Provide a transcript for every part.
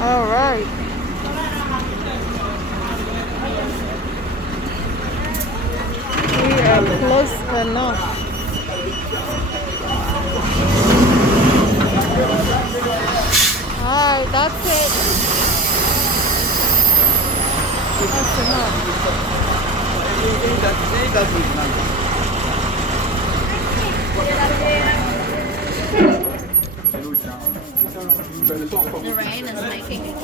All right. We are close enough. All right, that's it. That's enough. The rain is making it.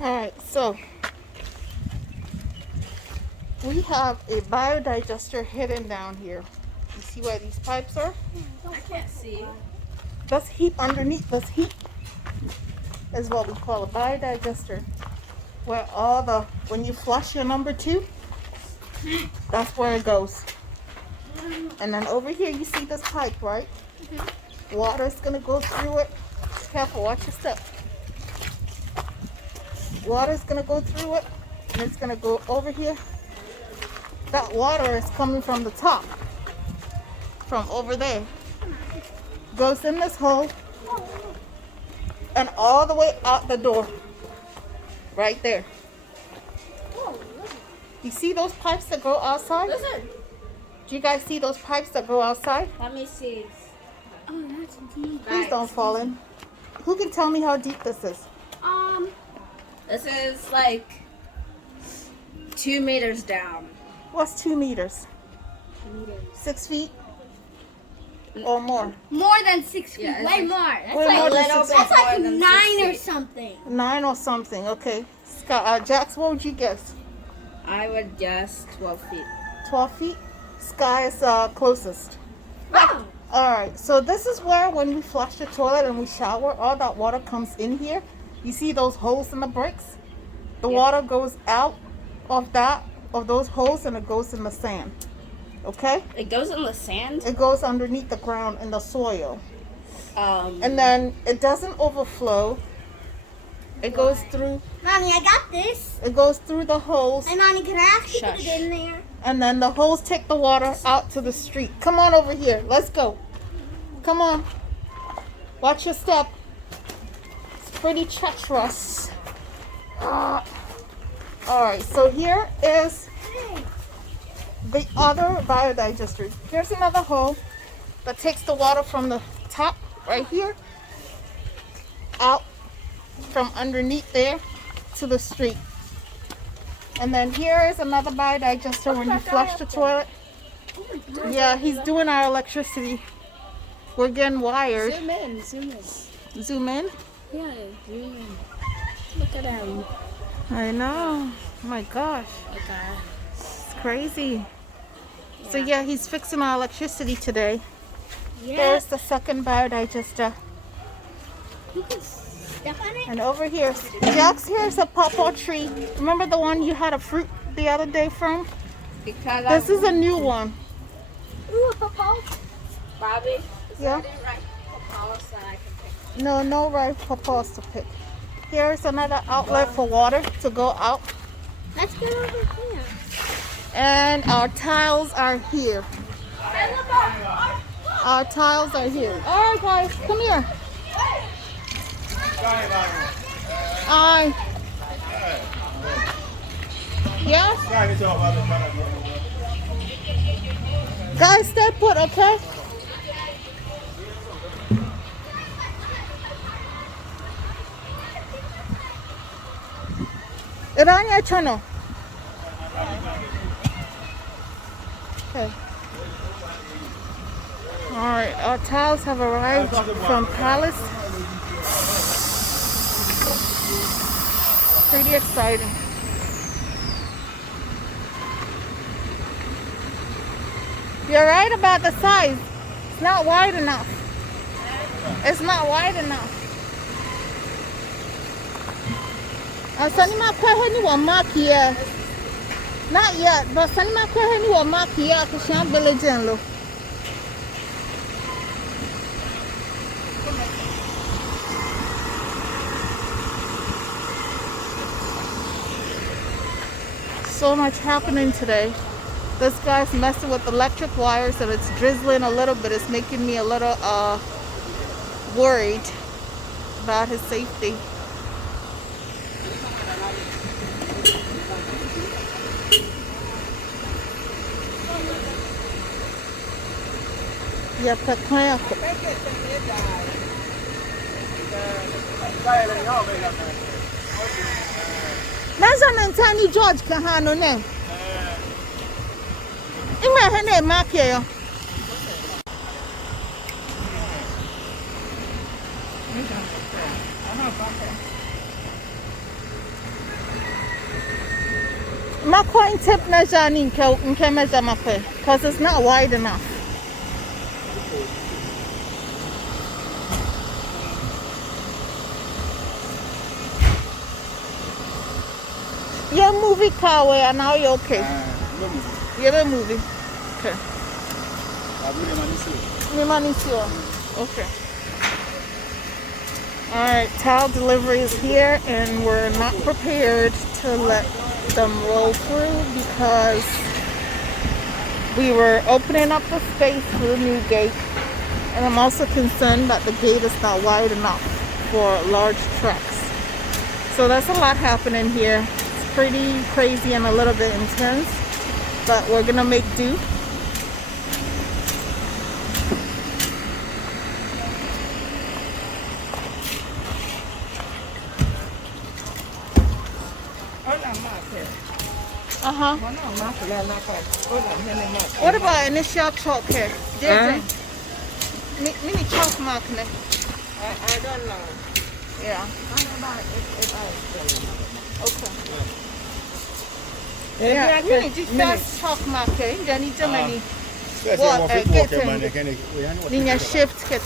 Alright, so we have a biodigester hidden down here. You see where these pipes are? I can't see. This heap underneath, this heap is what we call a biodigester. Where all the, when you flush your number 2, that's where it goes. And then over here you see this pipe, right? Water's gonna go through it. Careful, watch your step. Water's gonna go through it, and it's gonna go over here. That water is coming from the top, from over there. Goes in this hole, and all the way out the door. Right there. You see those pipes that go outside? Listen. Do you guys see those pipes that go outside? Let me see. Oh, that's deep. Please don't fall in. Who can tell me how deep this is? This is like 2 meters down. What's 2 meters? 6 feet? Or more? More than 6 feet. Yeah, Way it's more. That's Way like, more than little 6 bit feet. that's like more than 9 6 or feet. something. 9 or something. Okay. Scott, Jax, what would you guess? I would guess 12 feet. 12 feet? Sky is closest. Wow. Alright, so this is where when we flush the toilet and we shower, all that water comes in here. You see those holes in the bricks? The water goes out of those holes and it goes in the sand. Okay? It goes in the sand. It goes underneath the ground in the soil. And And then it doesn't overflow. It goes through Mommy, I got this. it goes through the holes, Hey, Mommy, can I actually put Shush. it in there? and then the holes take the water out to the street. Come on over here. Let's go. Come on. Watch your step. It's pretty treacherous. Alright, so here is the other biodigester. Here's another hole that takes the water from the top right here out from underneath there to the street. And then here is another biodigester when you flush the toilet. Yeah, he's doing our electricity. We're getting wired. zoom in, zoom in. Zoom in. Yeah, zoom in. Look at him. I know. Oh my gosh. Okay. It's crazy. So yeah, he's fixing our electricity today. Yeah. There's the second biodigester. You can step on it. And over here, Jax, here's a pawpaw tree. Remember the one you had a fruit the other day from? Because This is a new one. Ooh, a pawpaw. Bobby, is Yeah. there any right pawpaws that I can pick? No, no ripe pawpaws to pick. Here's another outlet for water to go out. Let's get over here. And our tiles are here. Our tiles are here. All right, guys, come here. Hi. Yes? Guys, stay put, okay? Iran ya channel. Okay. All right, our tiles have arrived from Palace. Pretty exciting. You're right about the size. It's not wide enough. It's not wide enough. Sanima Kahani will mark here. Not yet, but Sanima Kahani will mark here to Sham Village and look. so much happening today. This guy's messing with electric wires and it's drizzling a little bit. It's making me a little worried about his safety. Yeah, but measurement tiny George Kahano name. In my name, Mark here. My coin tip measure in can measure my pay because it's not wide enough. You're a movie car way and now you're okay. You're a movie. Okay. Okay. Alright, tile delivery is here and we're not prepared to let them roll through because we were opening up the space for the new gate, and I'm also concerned that the gate is not wide enough for large trucks. So that's a lot happening here. It's pretty crazy and a little bit intense, but we're gonna make do. What about initial chalk here? Mini chalk mark. I don't know. Yeah. I don't know if I Okay. Yeah, mini just chalk mark. Then it's many. What? In your shift, get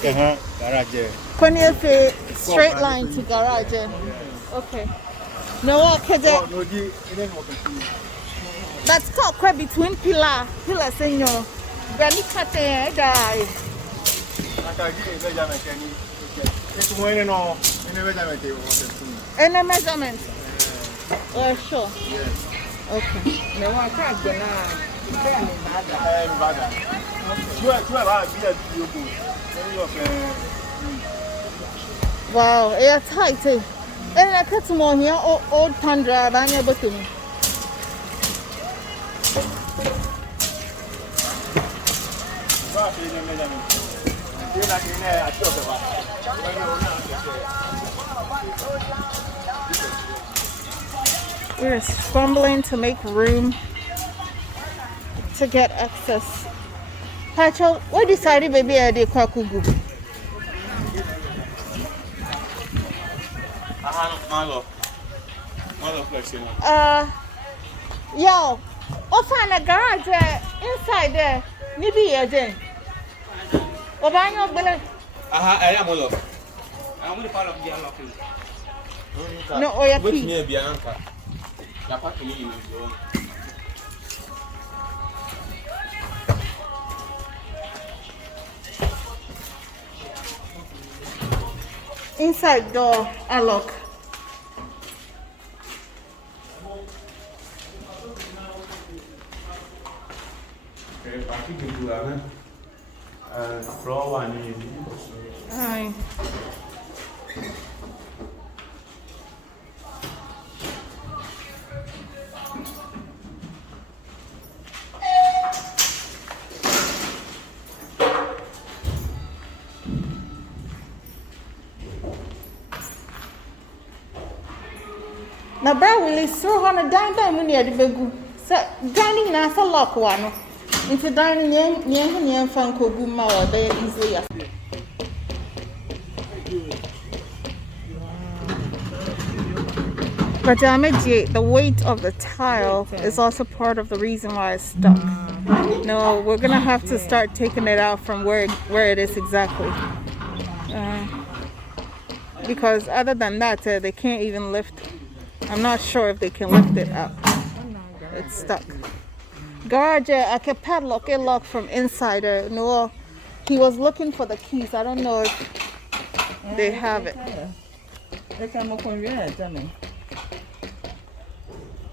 when you say straight line to garage. Okay. No, okay. That's called quite between pillars in your granny cut die. Any measurement? Oh, sure. Okay. no one can't get Wow, it's tight. And I cut some more here, old Pandra, and I'm able to. We're scrambling to make room to get access. Pacho, what decided baby I did kwakugu? Yo, what's on the garage inside there? Maybe again. What are you going I am all of. I'm going to part of the unlocking. No, or your Which key. may be an anchor. La parte ni Inside door, unlock. Okay, party can do that. Floor one is. Aye. Now, bro, will is throw on a dime when you're the big. So, dining now for lock one. Into dining young Franco Guma or very easily. But the weight of the tile is also part of the reason why it's stuck. No, we're gonna have to start taking it out from where it is exactly. Because other than that, they can't even lift. I'm not sure if they can lift it up. It's stuck. Garage, I can padlock it locked from inside. No, he was looking for the keys. I don't know if they have it.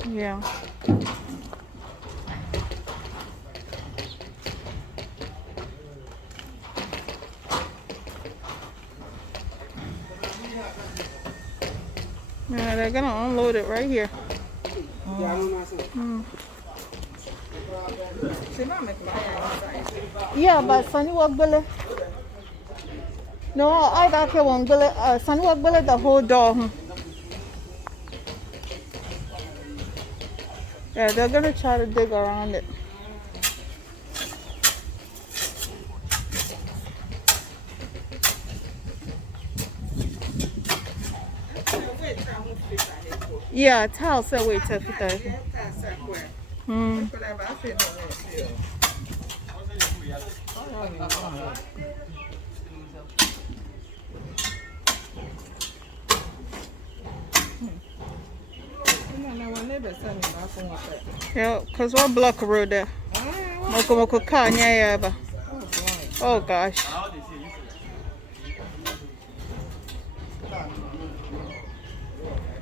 Yeah. Yeah, they're gonna unload it right here. Yeah, but Sunny walk Billy. No, I got here one Billy. Sunny walk Billy the whole door. Yeah, they're gonna try to dig around it. Yeah, tile said wait till 50. Yeah, because what block road there? Moko Kanya. Oh gosh.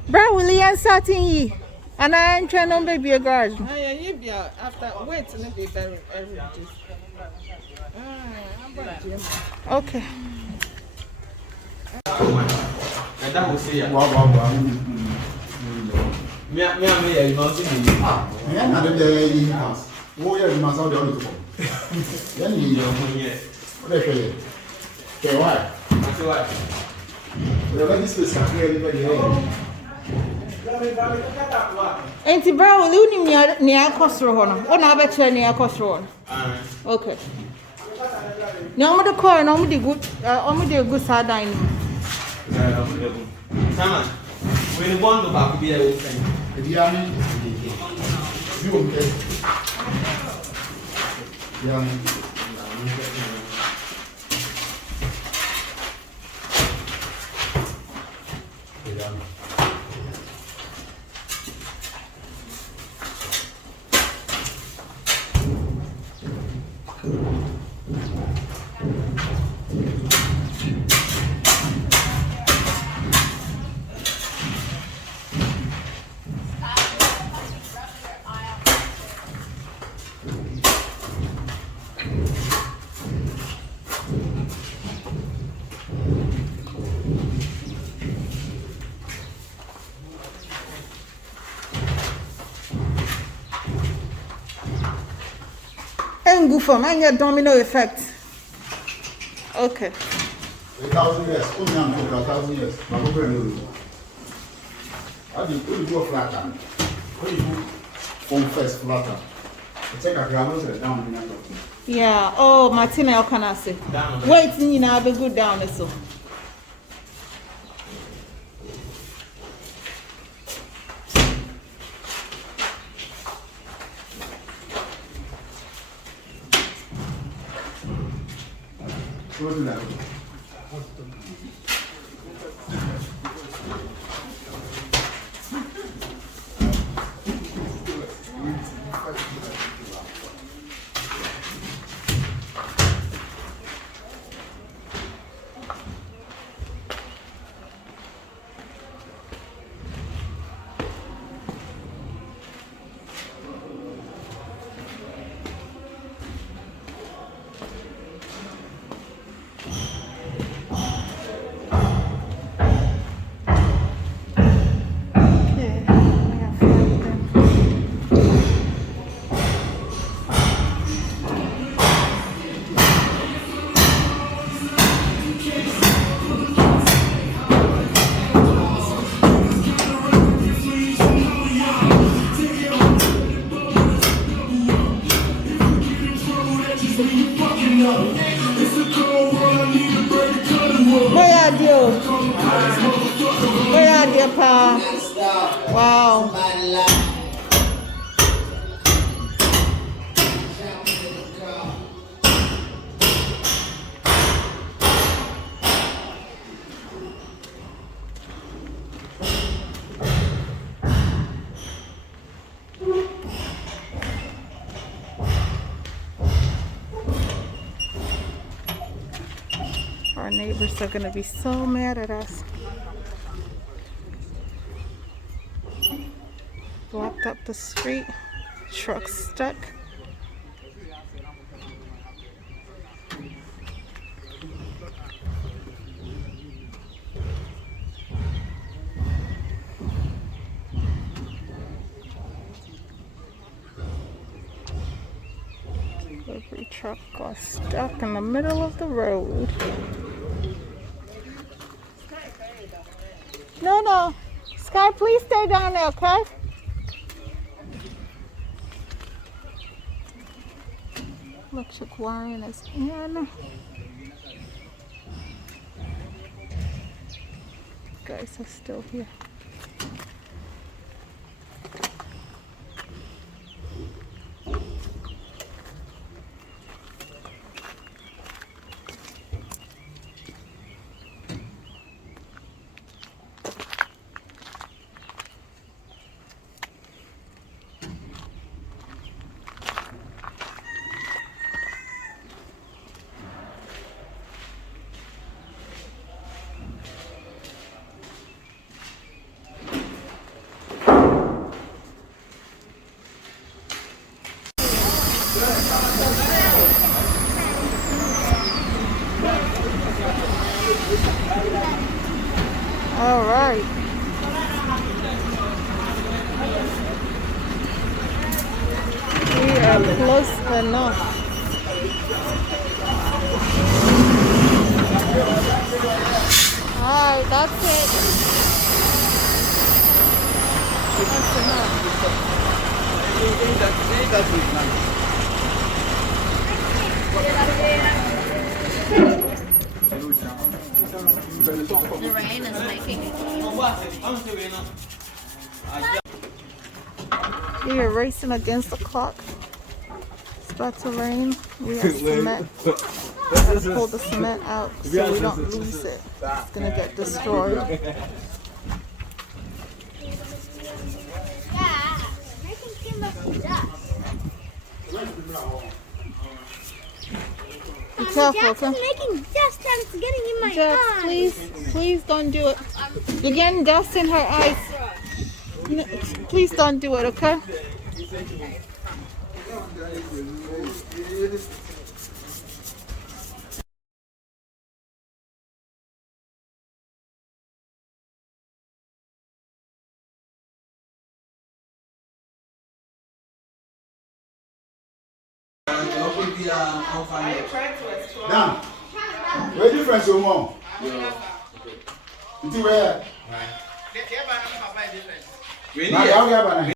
Bro, William starting ye. And I ain't trying to baby a garage. Yeah, you be after wait till they bury everything. Okay. And that will say, Wow. me, you must see me. Yeah, not the house. Oh, yeah, you must have the only one. Then you know, what they say. Okay, why? That's why. Well, this is anybody else. Auntie Brown, will you near Costro? Oh, now I bet near Costro. Okay. No, the car, no, the good side dining. Sama, when you want to back be a old friend. Yeah, you okay? Yeah, And go for mine, your domino effect. Okay. 1,000 years. Only 1,000 years. My girlfriend. How do you go flatter? How do you go from first flatter? Take a gravel down. Yeah. Oh, Martina, how can I say? Wait, you know, I'll be good down there so. Go to that. Where are you, Pa? Wow. Our neighbors are going to be so mad at us. Blocked up the street. Truck stuck. Delivery truck got stuck in the middle of the road. No. Sky, please stay down there, okay? Electric wiring is in. Guys are still here. All right. We are close enough. All right, that's it. That's enough. The rain is making it. We are racing against the clock. It's about to rain. We have cement. Gotta pull the cement out so we don't lose it. It's gonna get destroyed. Yeah, making too much dust. Be careful, Jack's okay? making dust and it's getting in my Jax, eyes. please don't do it. You're getting dust in her eyes. No, please don't do it, okay? Dan, where difference your mom? Where? We Now,